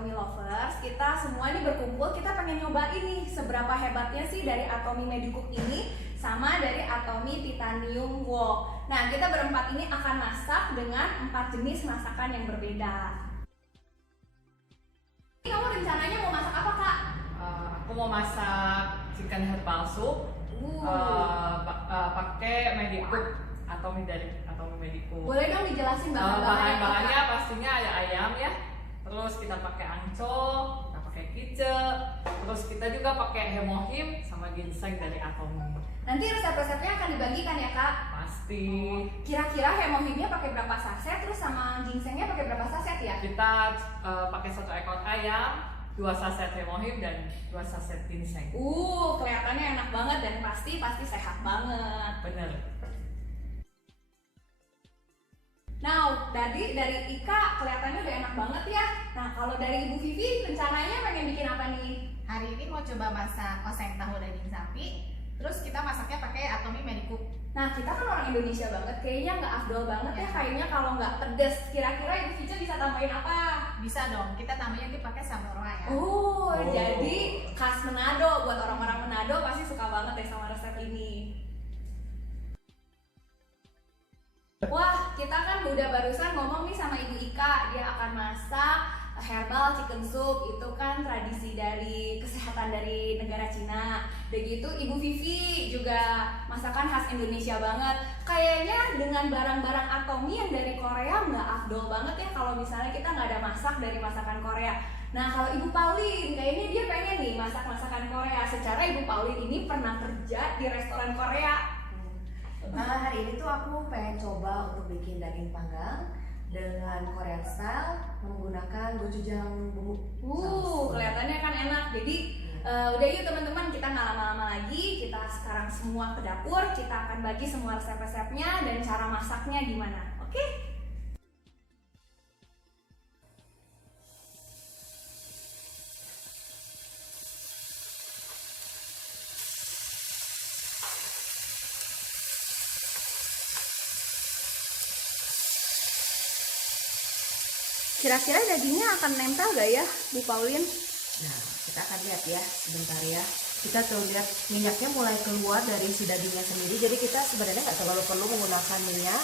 Atomy Lovers, kita semua ini berkumpul, kita pengen nyobain nih seberapa hebatnya sih dari Atomy Medicook ini sama dari Atomy Titanium Wok. Nah, kita berempat ini akan masak dengan 4 jenis masakan yang berbeda. Kamu rencananya mau masak apa, Kak? Aku mau masak chicken herbal soup, pakai Medicook atau Medicook. Boleh dong dijelasin bahan-bahannya? Pastinya ada ayam ya, terus kita pakai ancol, kita pakai kicep, terus kita juga pakai hemohim sama ginseng dari Atomy. Nanti resep-resepnya akan dibagikan ya, Kak? Pasti. Kira-kira hemohimnya pakai berapa saset, terus sama ginsengnya pakai berapa saset ya? Kita pakai 1 ekor ayam, 2 saset hemohim dan 2 saset ginseng. Kelihatannya enak banget dan pasti sehat banget. Bener. Nah, dari Ika kelihatannya udah enak banget ya. Nah, kalau dari Ibu Vivi rencananya pengen bikin apa nih? Hari ini mau coba masak oseng tahu daging sapi. Terus kita masaknya pakai Atomy Medicook. Nah, kita kan orang Indonesia banget, kayaknya nggak afdol banget ya. Kayaknya kalau nggak pedes, kira-kira Ibu Vivi bisa tambahin apa? Bisa dong, kita tambahin nanti pakai sambal roa ya. Jadi khas Manado, buat orang-orang Manado pasti suka banget ya sama resep ini. Wah, kita kan udah barusan ngomong nih sama Ibu Ika, dia akan masak herbal chicken soup, itu kan tradisi dari kesehatan dari negara Cina. Begitu Ibu Vivi juga masakan khas Indonesia banget. Kayaknya dengan barang-barang Atomy yang dari Korea nggak afdol banget ya kalau misalnya kita nggak ada masak dari masakan Korea. Nah, kalau Ibu Pauline, kayaknya dia pengen nih masak masakan Korea. Secara Ibu Pauline ini pernah kerja di restoran Korea. Hari ini tuh aku pengen coba untuk bikin daging panggang dengan Korean style menggunakan gochujang bumbu. Kelihatannya kan enak. Jadi udah yuk teman-teman, kita nggak lama-lama lagi. Kita sekarang semua ke dapur. Kita akan bagi semua resep-resepnya dan cara masaknya gimana. Oke? Kira-kira dagingnya akan nempel gak ya, Bu Pauline? Nah, kita akan lihat ya sebentar ya. Kita tuh lihat minyaknya mulai keluar dari si dagingnya sendiri. Jadi kita sebenarnya nggak terlalu perlu menggunakan minyak.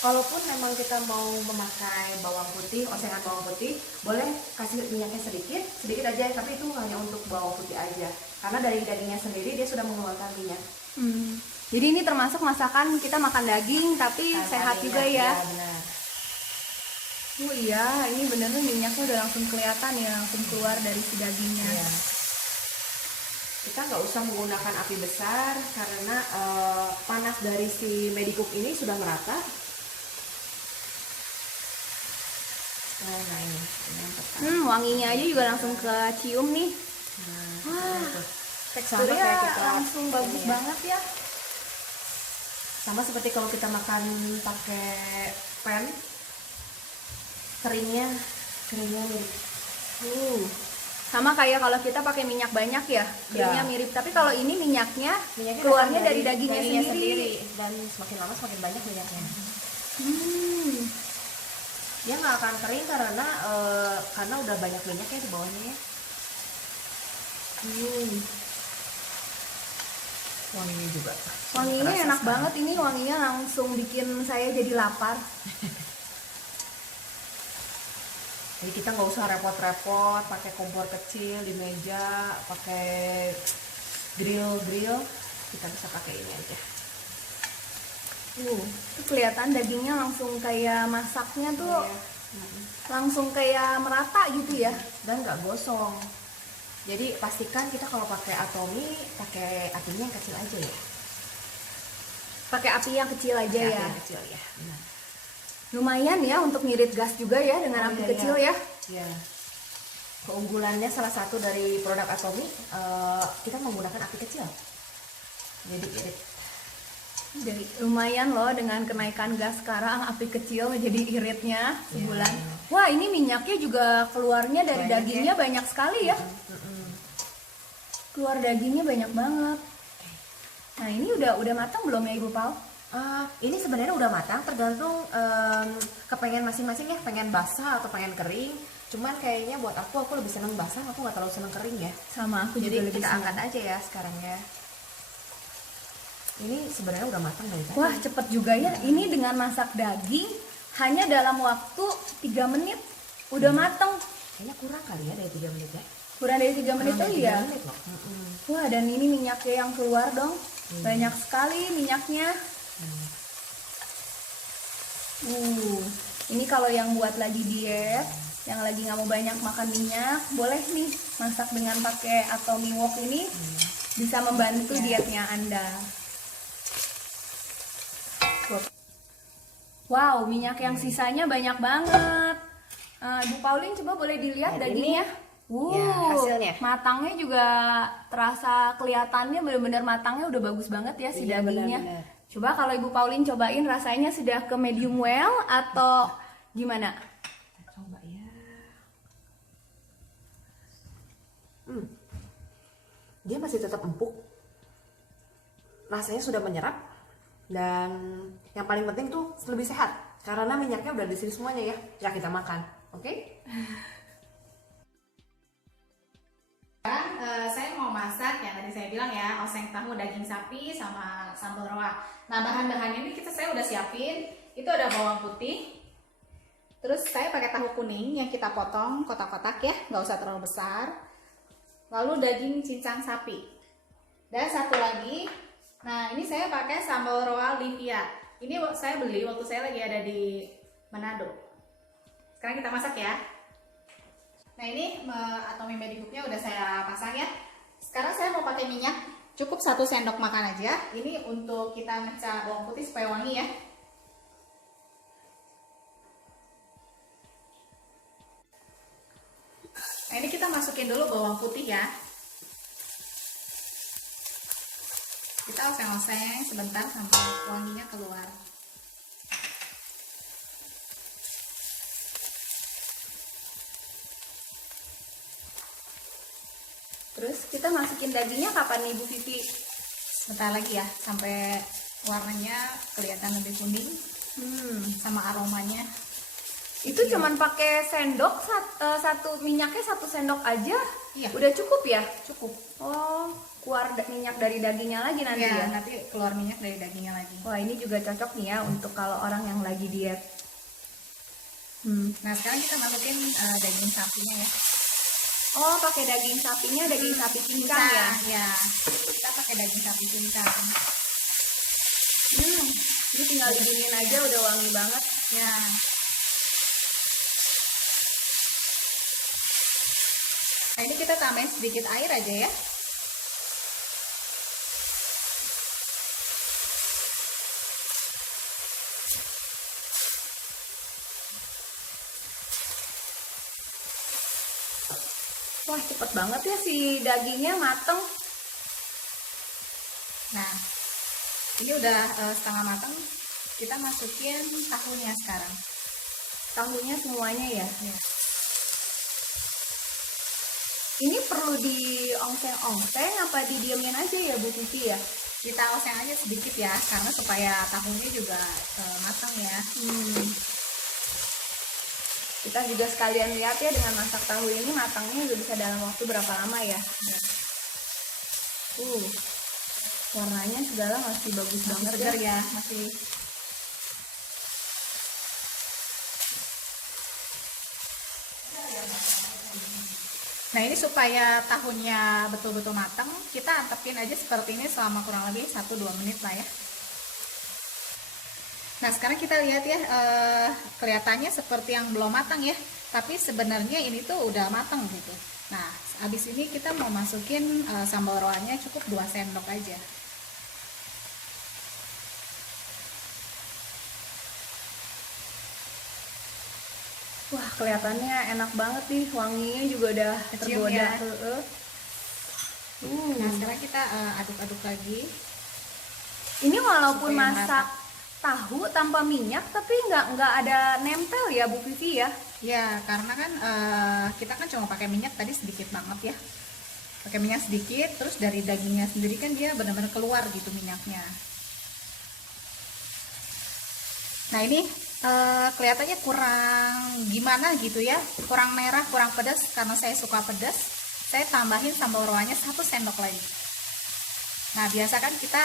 Kalaupun memang kita mau memakai bawang putih, osengan bawang putih, boleh kasih minyaknya sedikit aja. Tapi itu hanya untuk bawang putih aja. Karena dari dagingnya sendiri dia sudah mengeluarkan minyak. Jadi ini termasuk masakan kita makan daging tapi sehat juga ya? Ya, benar. Iya, ini bener nih minyaknya udah langsung kelihatan ya, langsung keluar dari si dagingnya. Ya. Kita nggak usah menggunakan api besar karena panas dari si Medicook ini sudah merata. Nah ini yang pertama. Wanginya aja juga langsung kecium nih. Wah, teksturnya kayak kita langsung bagus ini ya. banget ya. Sama seperti kalau kita makan pakai pan, keringnya mirip. Sama kayak kalau kita pakai minyak banyak ya, keringnya mirip. Tapi kalau ini minyaknya keluarnya dari dagingnya sendiri. Dan semakin lama semakin banyak minyaknya. Dia nggak akan kering karena udah banyak minyaknya di bawahnya ya. Wanginya juga. Wanginya Terasa enak sekali. banget, ini wanginya langsung bikin saya jadi lapar. Jadi kita nggak usah repot-repot pakai kompor kecil di meja, pakai grill, kita bisa pakai ini aja. Itu kelihatan dagingnya langsung kayak masaknya tuh langsung kayak merata gitu ya. Dan nggak gosong. Jadi pastikan kita kalau pakai Atomy pakai apinya yang kecil aja ya. Pakai api yang kecil aja Pakai ya. api yang kecil ya. Benar. Lumayan ya untuk ngirit gas juga ya dengan api kecil ya. Ya. Keunggulannya salah satu dari produk Atomy, kita menggunakan api kecil. Jadi irit. Jadi lumayan loh dengan kenaikan gas sekarang, api kecil jadi iritnya sebulan. Wah, ini minyaknya juga keluarnya dari Banyak dagingnya banyak sekali ya. Keluar dagingnya banyak banget. Nah, ini udah matang belum ya Ibu Pau? Ini sebenarnya udah matang, tergantung kepengen masing-masing ya, pengen basah atau pengen kering. Cuman kayaknya buat aku lebih seneng basah, aku nggak terlalu seneng kering ya. Sama aku Jadi juga lebih kita senang. angkat aja ya sekarang ya. Ini sebenarnya udah matang dari tadi. Wah, cepet juga ya. Ini dengan masak daging hanya dalam waktu 3 menit udah mateng. Kayaknya kurang kali ya dari 3 menit ya. Kurang dari 3 menit Kurang tuh dari ya. 3 menit loh. Wah, dan ini minyaknya yang keluar dong. Banyak sekali minyaknya. Ini kalau yang buat lagi diet, yang lagi nggak mau banyak makan minyak, boleh nih masak dengan pakai Atomy Wok ini, bisa membantu dietnya Anda. Wow, minyak yang sisanya banyak banget. Ibu Pauline coba boleh dilihat Dan dagingnya. ya, hasilnya. Matangnya juga terasa kelihatannya benar-benar matangnya udah bagus banget ya si Iya, dagingnya. benar-benar. Coba kalau Ibu Pauline cobain rasanya sudah ke medium well atau gimana? Kita coba ya. Dia masih tetap empuk. Rasanya sudah menyerap. Dan yang paling penting tuh lebih sehat. Karena minyaknya udah di sini semuanya ya. Ya kita makan. Oke? Sekarang saya mau masak yang tadi saya bilang ya, oseng tahu daging sapi sama sambal roa. Nah, bahan-bahannya ini saya udah siapin. Itu ada bawang putih. Terus saya pakai tahu kuning yang kita potong kotak-kotak ya, nggak usah terlalu besar. Lalu daging cincang sapi. Dan satu lagi, nah ini saya pakai sambal roa Livia. Ini saya beli waktu saya lagi ada di Manado. Sekarang kita masak ya. Nah ini Atomy Medicooknya udah saya pasang ya. Sekarang saya mau pakai minyak, cukup 1 sendok makan aja. Ini untuk kita mecah bawang putih supaya wangi ya. Nah ini kita masukin dulu bawang putih ya. Kita oseng-oseng sebentar sampai wanginya keluar. Terus kita masukin dagingnya kapan nih Bu Vivi? Sebentar lagi ya, sampai warnanya kelihatan lebih kuning sama aromanya. Itu cuman pakai sendok satu minyaknya 1 sendok aja. Iya. Udah cukup ya? Cukup. Oh, keluar minyak dari dagingnya lagi nanti ya. Nanti keluar minyak dari dagingnya lagi. Wah, ini juga cocok nih ya untuk kalau orang yang lagi diet. Nah sekarang kita masukin daging sapinya ya. Oh, pakai daging sapinya, daging sapi cincang ya. Ya, kita pakai daging sapi cincang. Ini tinggal diginiin aja udah wangi banget. Ya. Nah ini kita tambahin sedikit air aja ya. Wah, cepet banget ya si dagingnya mateng. Nah, ini udah setengah matang. Kita masukin tahunya sekarang. Tahunya semuanya ya. Ya. Ini perlu diongseng-ongseng apa didiemin aja ya Bu Vivi ya? Kita oseng aja sedikit ya, karena supaya tahunya juga matang ya. Kita juga sekalian lihat ya dengan masak tahu ini matangnya udah bisa dalam waktu berapa lama ya. Warnanya segala masih bagus banget Segar ya. ya, masih. Nah ini supaya tahunya betul-betul matang, kita antepin aja seperti ini selama kurang lebih 1-2 menit lah ya. Nah sekarang kita lihat ya, kelihatannya seperti yang belum matang ya, tapi sebenarnya ini tuh udah matang gitu. Nah habis ini kita mau masukin sambal roanya, cukup 2 sendok aja. Wah, kelihatannya enak banget nih, wanginya juga udah Kecium tergoda. ya. Nah sekarang kita aduk-aduk lagi. Ini walaupun Supaya masak tahu tanpa minyak, tapi nggak ada nempel ya Bu Vivi ya? Ya, karena kan kita kan cuma pakai minyak tadi sedikit banget ya. Pakai minyak sedikit, terus dari dagingnya sendiri kan dia benar-benar keluar gitu minyaknya. Nah ini kelihatannya kurang gimana gitu ya, kurang merah, kurang pedas. Karena saya suka pedas, saya tambahin sambal roanya 1 sendok lagi. Nah biasa kan kita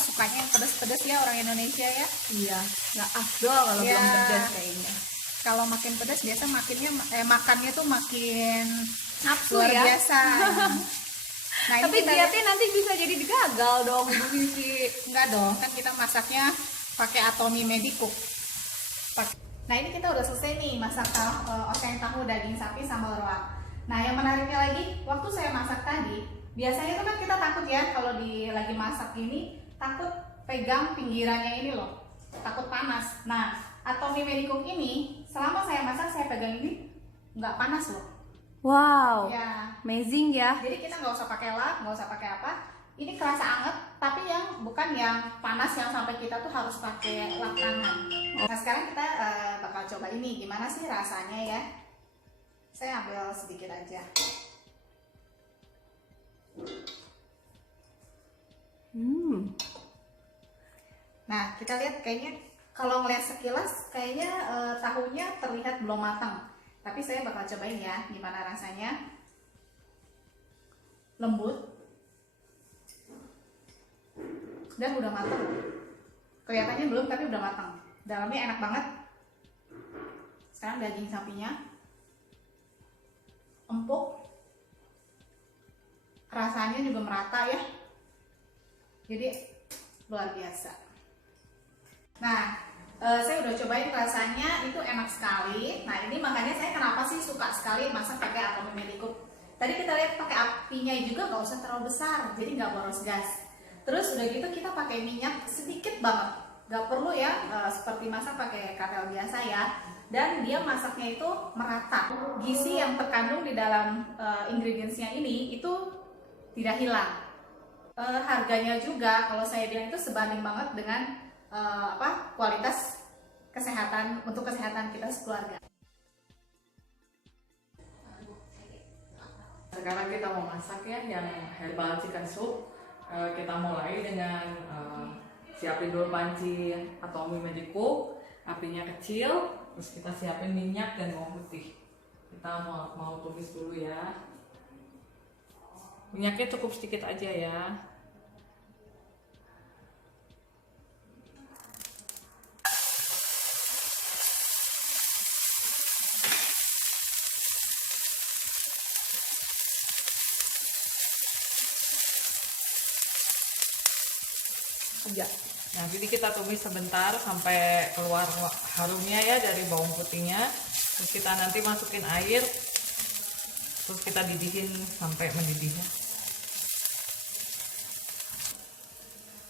sukanya yang pedas-pedas ya, orang Indonesia ya. Iya, nggak afdol kalau Iya. belum pedas kayaknya. Kalau makin pedas biasa makannya tuh makin Nafsu luar ya. biasa. Nah ini Tapi kita dietnya nanti bisa jadi gagal dong, Bu Vivi. enggak dong, kan kita masaknya pakai Atomi Medicook. Nah ini kita udah selesai nih masak oseng tahu daging sapi sambal roa. Nah yang menariknya lagi, waktu saya masak tadi, biasanya itu kan kita takut ya kalau lagi masak ini, takut pegang pinggirannya ini loh, takut panas. Nah Atomi Medicook ini selama saya masak saya pegang ini nggak panas loh. Wow, Ya, amazing ya. jadi kita nggak usah pakai lap, nggak usah pakai apa. Ini kerasa anget, tapi yang bukan yang panas yang sampai kita tuh harus pakai lap tangan. Nah sekarang kita bakal coba ini, gimana sih rasanya ya? Saya ambil sedikit aja. Nah kita lihat kayaknya kalau ngeliat sekilas kayaknya tahunya terlihat belum matang. Tapi saya bakal cobain ya, gimana rasanya. Lembut dan udah matang. Kelihatannya belum tapi udah matang. Dalamnya enak banget. Sekarang daging sapinya empuk, rasanya juga merata ya, jadi luar biasa. Nah saya udah cobain, rasanya itu enak sekali. Nah ini makanya saya kenapa sih suka sekali masak pakai Atomi Medicook. Tadi kita lihat pakai apinya juga nggak usah terlalu besar, jadi nggak boros gas. Terus udah gitu kita pakai minyak sedikit banget, nggak perlu ya seperti masak pakai katel biasa ya. Dan dia masaknya itu merata. Gizi yang terkandung di dalam ingredientsnya ini itu tidak hilang. Harganya juga kalau saya bilang itu sebanding banget dengan kualitas kesehatan untuk kesehatan kita sekeluarga. Sekarang kita mau masak ya yang herbal chicken soup. Kita mulai dengan siapin dulu panci Atomi Medicook, apinya kecil, terus kita siapin minyak dan bawang putih. Kita mau tumis dulu ya. Minyaknya cukup sedikit aja ya. Aja. Nah, jadi kita tumis sebentar sampai keluar harumnya ya dari bawang putihnya. Terus kita nanti masukin air. Terus kita didihin sampai mendidih ya.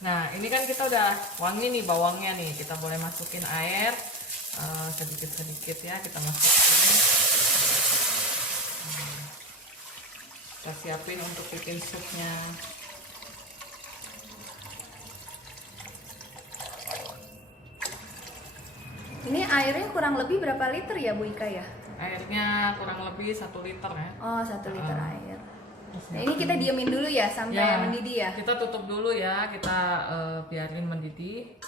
Nah, ini kan kita udah wangi nih bawangnya nih. Kita boleh masukin air sedikit-sedikit ya, kita masukin. Kita siapin untuk bikin supnya. Ini airnya kurang lebih berapa liter ya Bu Ika ya? Airnya kurang lebih 1 liter ya. Oh, 1 liter air. Nah ini kita diemin dulu ya sampai mendidih ya? Kita tutup dulu ya, kita biarin mendidih.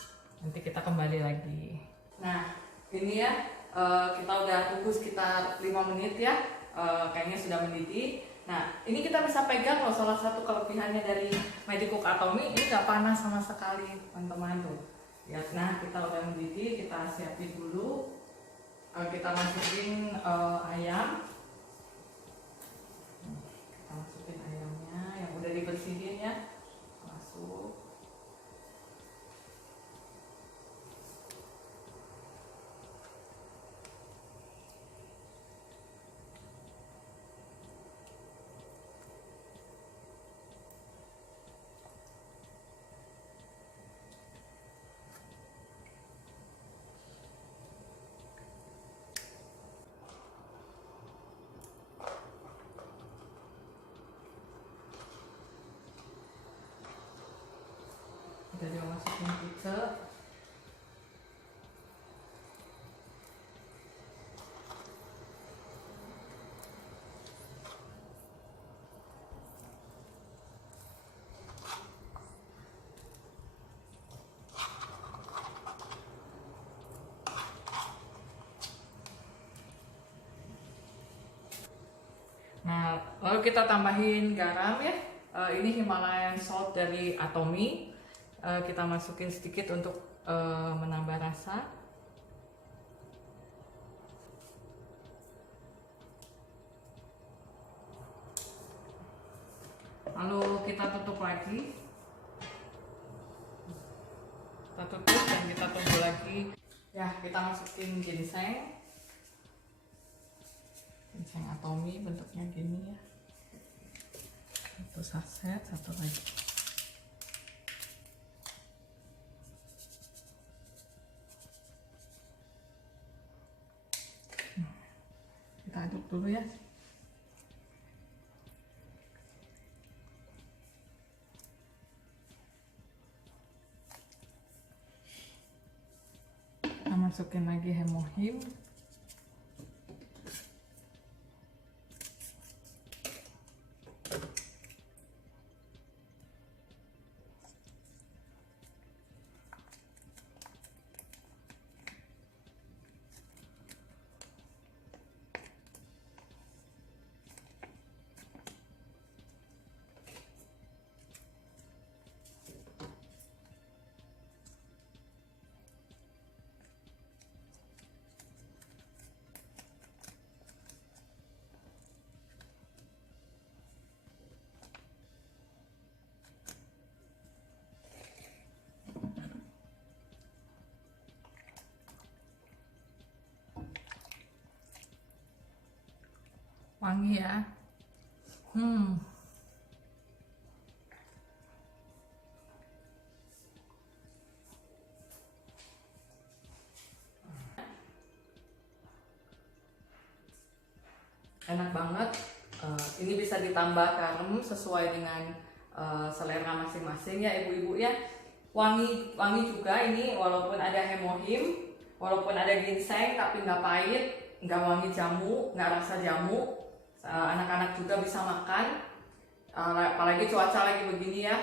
Nanti kita kembali lagi. Nah ini ya, kita udah tunggu sekitar 5 menit ya. Kayaknya sudah mendidih. Nah ini kita bisa pegang loh, salah satu kelebihannya dari Medicook Atomi, ini nggak panas sama sekali teman-teman tuh. Ya, nah kita udah mendidih, kita siapin dulu. Kita masukin ayam. Kita masukin ayamnya yang udah dibersihin ya. Masuk. Kita juga masukin pizza. Nah, lalu kita tambahin garam ya. Ini Himalayan salt dari Atomy. Kita masukin sedikit untuk menambah rasa. Lalu kita tutup lagi. Kita tutup dan kita tunggu lagi. Ya, kita masukin ginseng. Ginseng Atomy bentuknya gini ya. Satu saset, satu lagi. Kita aduk dulu ya. Kita masukin lagi hemohim. Wangi ya. Enak banget. Ini bisa ditambah garam sesuai dengan selera masing-masing ya ibu-ibu ya. Wangi juga ini, walaupun ada hemohim, walaupun ada ginseng tapi nggak pahit, nggak wangi jamu, nggak rasa jamu. Anak-anak juga bisa makan, apalagi cuaca lagi begini ya.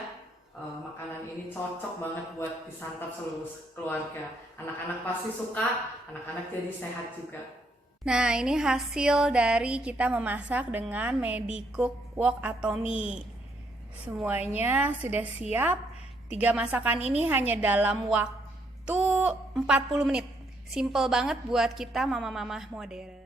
Makanan ini cocok banget buat disantap seluruh keluarga. Anak-anak pasti suka, anak-anak jadi sehat juga. Nah, ini hasil dari kita memasak dengan Medicook Wok Atomy. Semuanya sudah siap. 3 masakan ini hanya dalam waktu 40 menit. Simple banget buat kita mama-mama modern.